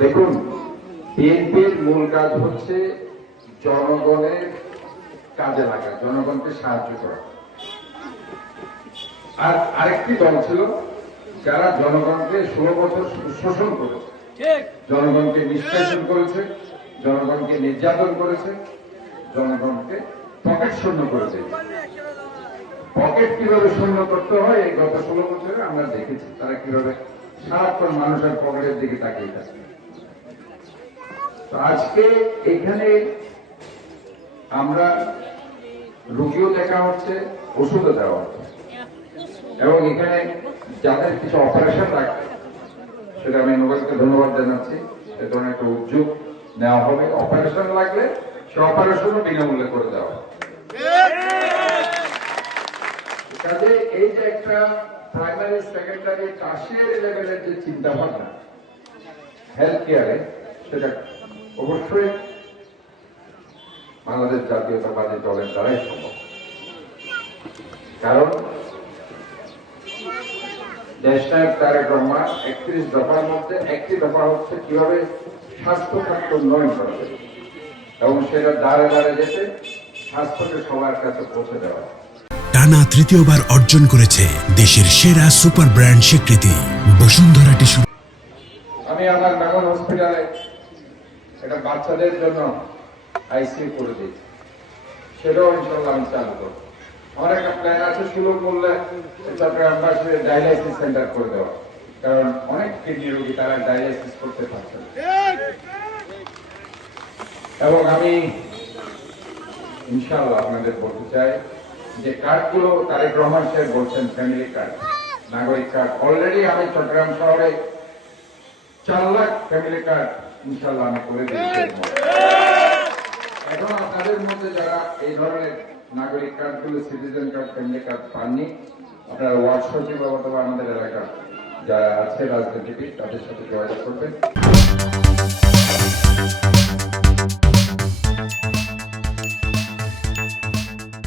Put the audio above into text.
দেখুন, বিএনপির মূল কাজ হচ্ছে জনগণের কাজে লাগা, জনগণকে সাহায্য করা। আর আরেকটি দল ছিল যারা জনগণকে 16 বছর শোষণ করেছে, জনগণকে নিষ্কাশন করেছে, জনগণকে নির্যাতন করেছে, জনগণকে পকেট শূন্য করেছে। পকেট কিভাবে শূন্য করতে হয় এই গত 16 বছরে আমরা দেখেছি তারা কিভাবে সারাক্ষণ মানুষের পকেটের দিকে তাকিয়ে থাকে। তো আজকে এখানে আমরা রোগীও দেখা হচ্ছে, ওষুধও দেওয়া হচ্ছে, এবং এখানে যাদের কিছু অপারেশন লাগবে সেটা আমি নোবেলকে ধন্যবাদ জানাচ্ছি। এ ধরনের একটা উদ্যোগ নেওয়া হবে, অপারেশন লাগলে সে অপারেশনও বিনামূল্যে করে দেওয়া হবে। কাজে এই যে একটা প্রাইমারি সেকেন্ডারি টার্সিয়ারি লেভেলের যে চিন্তা ভাবনা হেলথ কেয়ারে, সেটা অবশ্যই বাংলাদেশ জাতীয়তাবাদী দলের দ্বারাই সম্ভব। কারণ দেশনায়ক তারেক রহমান 31 দফার মধ্যে একটি দফা হচ্ছে কিভাবে স্বাস্থ্য খাত উন্নয়ন করা যায়, এবং সেটা দ্বারে দ্বারে যেতে স্বাস্থ্যকে সবার কাছে পৌঁছে দেওয়া। টানা তৃতীয়বার অর্জন করেছে দেশের সেরা সুপার ব্র্যান্ড স্বীকৃতি বসুন্ধরা টিস্যু। আমি আমার মেমন হসপিটালে এটা বাচ্চাদের জন্য আইসিইউ করে দিয়েছি, সেটাও ইনশাল্লাহ আমি চালু করব। আমার একটা প্ল্যান আছে সুলভ মূল্যে চট্টগ্রামবাসীর ডায়ালাইসিস সেন্টার করে দেওয়া, কারণ অনেক কিডনি রোগী তারা ডায়ালাইসিস করতে পারছে না। এবং আমি ইনশাআল্লাহ আপনাদের বলতে চাই যে কার্ডগুলো তারেক রহমান সাহেব বলছেন ফ্যামিলি কার্ড, নাগরিক কার্ড, অলরেডি আমি চট্টগ্রাম শহরে 4 লাখ ফ্যামিলি কার্ড ইনশাআল্লাহ আমি করে দিয়েছি। এখন আপনাদের মধ্যে যারা এই ধরনের নাগরিক কার্ডগুলো, সিটিজেন কার্ড, ফ্যামিলি কার্ড পাননি, আপনারা ওয়ার্ড সচিব অথবা আমাদের এলাকার যারা আছে রাজনীতিবিদ তাদের সাথে যোগাযোগ করবেন।